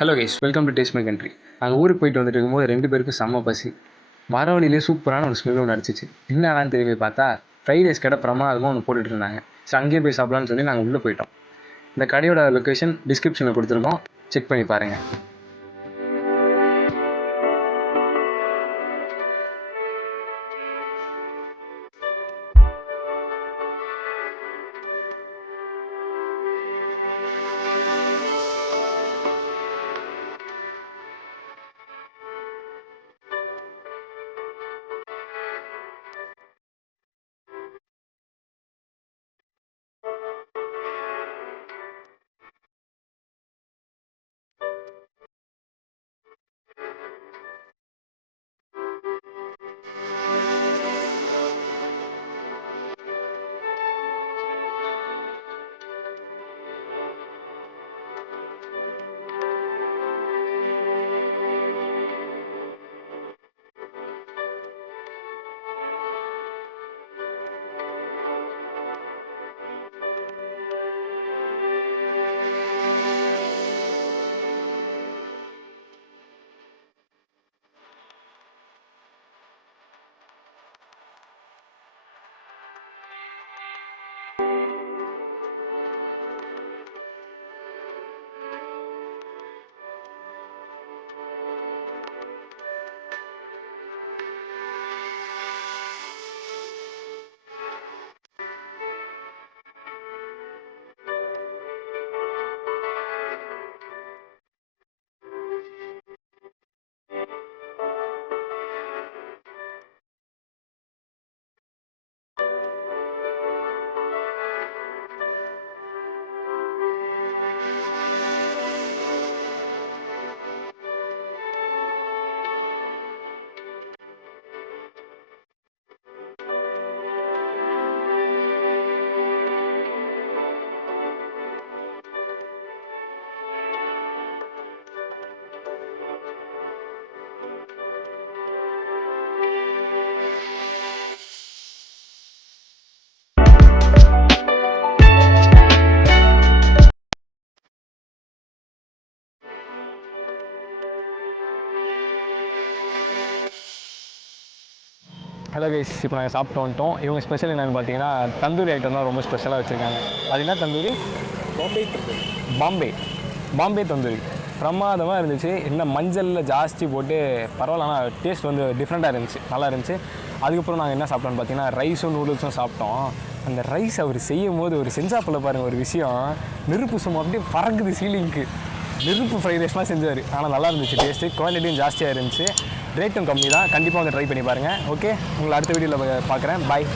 Hello guys, welcome to taste my country. நாங்கள் ஊருக்கு போயிட்டு வந்துட்டு இருக்கும்போது 2 பேருக்கும் செம்ம பசி. வர வழியிலே சூப்பரான ஒரு ஸ்மெல் ஒன்று அடிச்சிச்சு. என்னன்னு திரும்பி பார்த்தா ஃப்ரைட் ரைஸ் கடை பிரமாதமாக ஒன்று போட்டுட்டு இருந்தாங்க. ஸோ அங்கேயே போய் சாப்பிட்லான்னு சொல்லி நாங்கள் உள்ளே போயிட்டோம். இந்த கடையோட லொக்கேஷன் டிஸ்கிரிப்ஷனில் கொடுத்துருக்கோம், செக் பண்ணி பாருங்கள். ஹலோ கைஸ், இப்போ நாங்கள் சாப்பிட்டு வந்துட்டோம். இவங்க ஸ்பெஷல் என்னென்னு பார்த்தீங்கன்னா தந்தூரி ஐட்டம் தான் ரொம்ப ஸ்பெஷலாக வச்சுருக்காங்க. அது என்ன தந்தூரி? பாம்பே தந்தூரி பிரமாதமாக இருந்துச்சு. என்ன மஞ்சளில் ஜாஸ்தி போட்டு பரவாயில்ல, ஆனால் டேஸ்ட் வந்து டிஃப்ரெண்ட்டாக இருந்துச்சு, நல்லா இருந்துச்சு. அதுக்கப்புறம் நாங்கள் என்ன சாப்பிட்டோன்னு பார்த்தீங்கன்னா ரைஸும் நூடுல்ஸும் சாப்பிட்டோம். அந்த ரைஸ் அவர் செய்யும் போது ஒரு செஞ்சாப்பில் பாருங்கள், ஒரு விஷயம் நெருப்பு சும்மா அப்படியே பறக்குது சீலிங்க்கு. நெருப்பு ஃப்ரைட் ரைஸ்லாம் செஞ்சார். ஆனால் நல்லா இருந்துச்சு டேஸ்ட்டு, குவான்டிட்டியும் ஜாஸ்தியாக இருந்துச்சு, ரேட்டும் கம்மி தான். கண்டிப்பாக வந்து ட்ரை பண்ணி பாருங்கள். ஓகே, உங்களை அடுத்த வீடியோவில் பார்க்குறேன். பாய்.